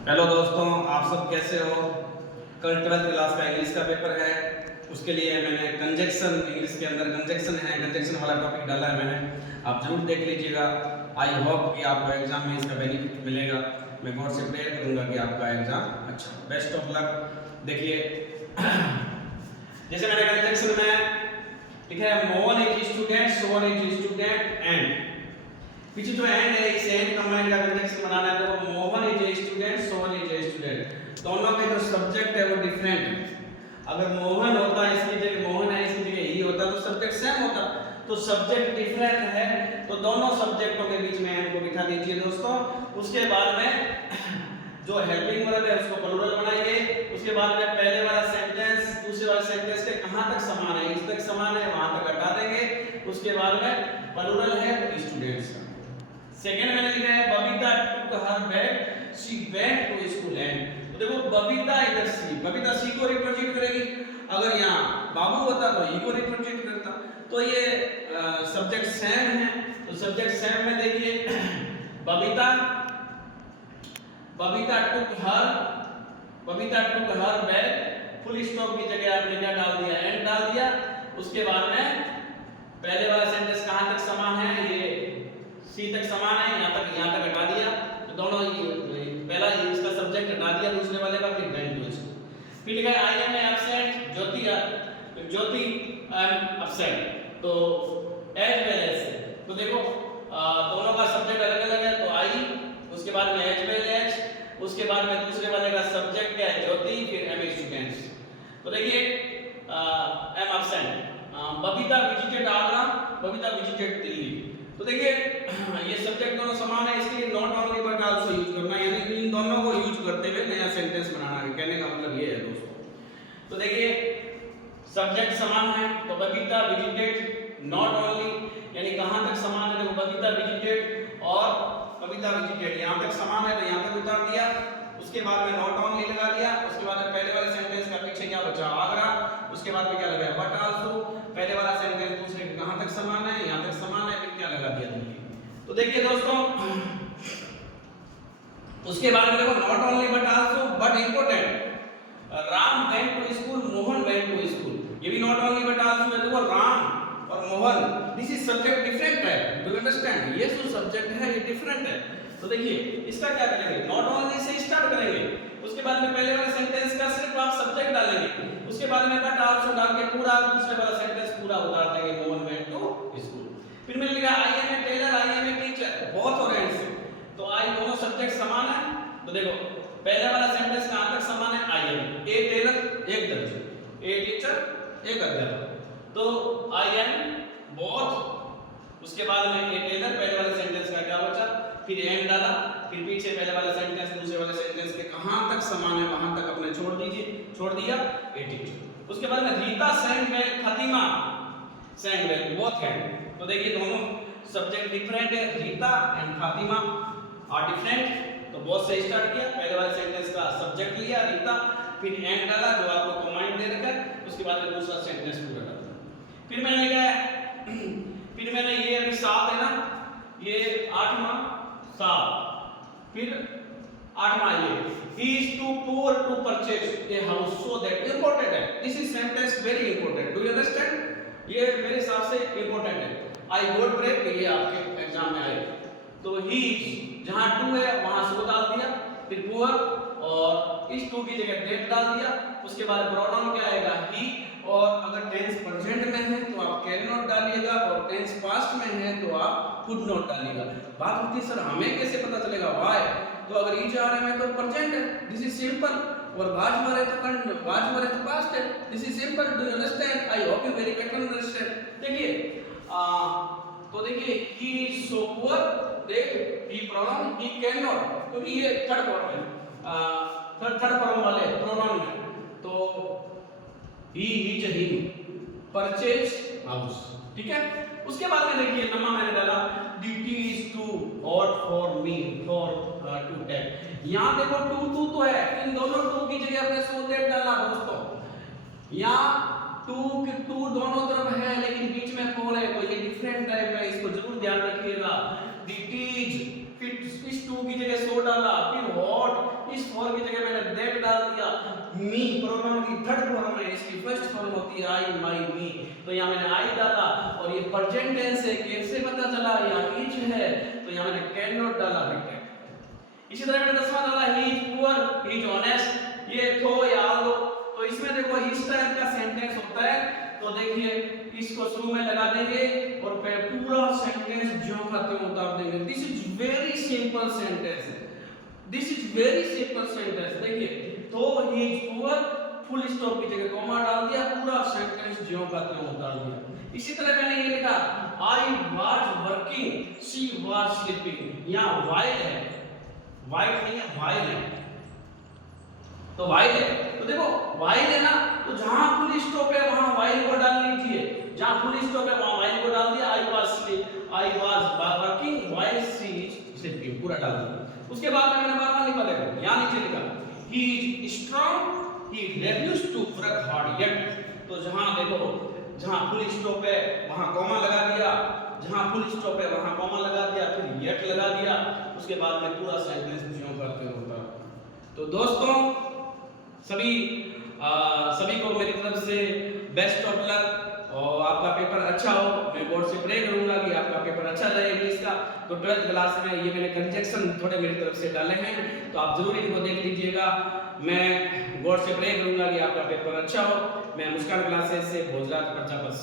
Hello दोस्तों, आप सब कैसे हो। कल 12th क्लास का इंग्लिश का पेपर है, उसके लिए मैंने कंजक्शन, इंग्लिश के अंदर कंजक्शन है, कंजक्शन वाला टॉपिक डाला है मैंने। आप जरूर देख लीजिएगा। आई होप कि आपको एग्जाम में इसका बेनिफिट मिलेगा। मैं गॉड से प्रेयर करूंगा कि आपका एग्जाम अच्छा, बेस्ट ऑफ लक। देखिए जैसे मैंने कंजक्शन में लिखा है Mohan is student, Sohan is student and पीछे जो एंड है, इस एंड कंबाइन का कंजक्शन बनाना है। तो Mohan is a student, Sohan is a student, दोनों के जो सब्जेक्ट है वो डिफरेंट है। अगर मोहन होता है इसकी जगह मोहन है, इसकी जगह ही होता तो सब्जेक्ट सेम होता। तो सब्जेक्ट डिफरेंट है तो दोनों सब्जेक्टों के बीच में एंड को बिठा दीजिए दोस्तों। उसके बाद में जो हेल्पिंग वर्ब है उसको प्लूरल बनाइए। उसके बाद में पहले वाला सेंटेंस दूसरे वाले सेंटेंस के कहां तक समान है, इस तक समान है, वहां तक हटा देंगे। उसके बाद में प्लूरल है स्टूडेंट्स का। सेकंड मैंने लिखा है Babita took her bag, she went to school and. तो देखो बबीता इधर सी, बबीता सी को रिप्रेजेंट करेगी। अगर यहाँ बाबू होता तो ई को रिप्रेजेंट करता। तो ये सब्जेक्ट सेम है। तो सब्जेक्ट सेम में देखिए Babita, Babita took her bag, full stop की जगह आपने क्या डाल दिया, एंड डाल दिया। उसके बाद में पहले वाला सेंटेंस कहां तक समान है, ये सी तक समान है, यहाँ तक हटा दिया। तो दोनों पहला इसका सब्जेक्ट हटा दिया दूसरे वाले का, फिर वेंट टू स्कूल। फिर लिखा है I am absent, Jyoti I am absent. तो एज वेल एज, तो देखो दोनों का सब्जेक्ट अलग अलग है। तो आई, उसके बाद में एज वेल एज, उसके बाद में दूसरे वाले का सब्जेक्ट क्या है ज्योति, फिर एम स्टूडेंट्स। तो देखिए am absent, Babita visited Agra, Babita visited Delhi. तो देखिए ये सब्जेक्ट दोनों समान है, इसके लिए not only but also use करना, यानी कि इन दोनों को यूज करते हुए नया सेंटेंस बनाना है। कहने का मतलब ये है दोस्तों। तो देखिए सब्जेक्ट समान है तो बबीता विजिटेड नॉट ओनली, यानी कहां तक समान है, देखो बबीता विजिटेड और बबीता विजिटेड यहां तक समान है तो यहां तक उतार दिया। उसके बाद में नॉट ओनली लगा दिया। उसके बाद में पहले वाले सेंटेंस का पीछे क्या बचा, आगरा। उसके बाद में क्या लगाया, बट आल्सो। पहले वाला सेंटेंस दूसरे के कहां तक समान है, यहां तक समान है, फिर क्या लगा दिया देखिए। तो देखिए दोस्तों उसके बाद में देखो not only but also, but important, Ram went to school, Mohan went to school. ये भी नॉट ओनली बट आल्सो है। देखो राम और Mohan, this is subject different है, डू यू अंडरस्टैंड। ये जो सब्जेक्ट है ये डिफरेंट है। तो देखिए इसका क्या करेंगे, नॉट ओनली से स्टार्ट करेंगे। उसके बाद में पहले वाले सेंटेंस का सिर्फ आप सब्जेक्ट डालेंगे। उसके बाद में बट आल्सो डाल के पूरा दूसरे वाला सेंटेंस पूरा उतार देंगे, मोहन वेंट टू स्कूल। फिर मैंने लिखा I am a tailor, I am a teacher, both और एंड से। तो आई दोनों सब्जेक्ट समान है। तो देखो पहले वाला सेंटेंस कहां तक समान है, आई एम ए टेलर एक दर्जी, ए टीचर एक अध्यापक। तो आई एम बोथ, उसके बाद में ए टेलर, पहले वाले सेंटेंस का क्या बचा, फिर एंड डाला। फिर पीछे पहले वाला सेंटेंस दूसरे वाले सेंटेंस के कहां तक समान है वहां तक अपने छोड़ दिया ए टीचर। उसके बाद में Rita sang well, Fatima sang well, both है। तो देखिए दोनों सब्जेक्ट डिफरेंट है, Rita and Fatima are different. तो बोथ से स्टार्ट किया, पहले वाले सेंटेंस का सब्जेक्ट लिया रीता, फिर एंड डाला जो आपको कमांड दे रखा है। उसके बाद में दूसरा सेंटेंस पूरा डाला। फिर मैंने लिखा है फिर मैंने ये अभी 7 है ना, ये 8वां 7, फिर 8वां ये he is too poor to purchase a house, so that important है, this is sentence very important, do you understand। ये मेरे हिसाब से important है। I would pray कि ये आपके एग्जाम में आए। तो he जहां टू है वहां सो डाल दिया, फिर पुअर और इस टू की जगह डेट डाल दिया। उसके बाद प्रोनाउन क्या आएगा, ही। और अगर टेंस प्रेजेंट में है तो आप कैन नॉट डालिएगा, और टेंस पास्ट में है तो आप कुड नॉट डालिएगा। बात होती है सर हमें कैसे पता चलेगा, व्हाई। तो अगर ई जा रहा है तो प्रेजेंट है, दिस इज सिंपल। और वाज वर है तो पास्ट है, this is simple, do you understand. I hope you very can understand. देखिए तो देखिए ही इज सो पुअर, देख he pronoun he can not, क्योंकि ये थर्ड फॉर्म है, थर्ड फॉर्म वाले प्रोनाउन है। तो he is he purchase house, ठीक है। उसके बाद में देखिए नम्मा मैंने डाला the tea is too hot for me for to take. यहां देखो टू तो है, इन दोनों टू की जगह अपने सो दैट डाला दोस्तों। यहां टू दोनों तरफ है लेकिन बीच में फोर है, तो ये डिफरेंट टाइप है, इसको जरूर ध्यान रखिएगा। ड्यूटीज, फिर इस टू की जगह सो डाला, फिर हॉट, इस फॉर की जगह मैंने दैट डाल दिया। मी प्रोनाउन की थर्ड फॉर्म है, इसकी फर्स्ट फॉर्म होती है आई, माय, मी। तो यहाँ मैंने आई डाला और ये प्रेजेंट टेंस है, कैसे पता चला? यहाँ इज है तो यहाँ मैंने कैन नॉट डाला बेटा। इसी तरह मैंने 10वां डाला he is poor, he is honest. ये थो या दो, तो इसमें देखो इस टाइप का सेंटेंस होता है। तो देखिए इसको शुरू में लगा देंगे और पूरा सेंटेंस जो कहते हैं उतार देंगे। This is very simple sentence, this is very simple sentence. देखिए तो he is poor, full stop की जगह कॉमा डाल दिया, पूरा सेंटेंस जो कहते हैं उतार दिया। इसी तरह मैंने ये लिखा I was working, she was sleeping. यहाँ वाइल है, वाइल नहीं है, वाइल है। तो वाइल है तो देखो वाइल है ना, तो जहां फुल स्टॉप है वहां वाइल को डाल लीजिए, जहां फुल स्टॉप है वहां वाइल को डाल दिया। I was working while she is sleeping, पूरा डाल दिया। उसके बाद में मैंने बार-बार लिखा, देखो यहां नीचे लिखा he is strong, he refuse to work hard yet. तो जहां देखो जहां फुल स्टॉप है वहां कॉमा लगा दिया, जहां फुल स्टॉप है वहां कॉमा लगा दिया, फिर येट लगा दिया। उसके बाद में पूरा सेंटेंस जो करते होता। तो दोस्तों सभी को मेरी तरफ से बेस्ट ऑफ लक और आपका पेपर अच्छा हो। मैं बोर्ड से प्रे करूंगा कि आपका पेपर अच्छा जाए इंग्लिश का। तो 12th क्लास में ये मैंने कंजक्शन थोड़े मेरी तरफ से डाले हैं, तो आप जरूर इनको देख लीजिएगा। मैं बोर्ड से प्रे करूंगा कि आपका पेपर अच्छा हो। मैं मुस्कान क्लासेस से भोजराज बच्चा बस।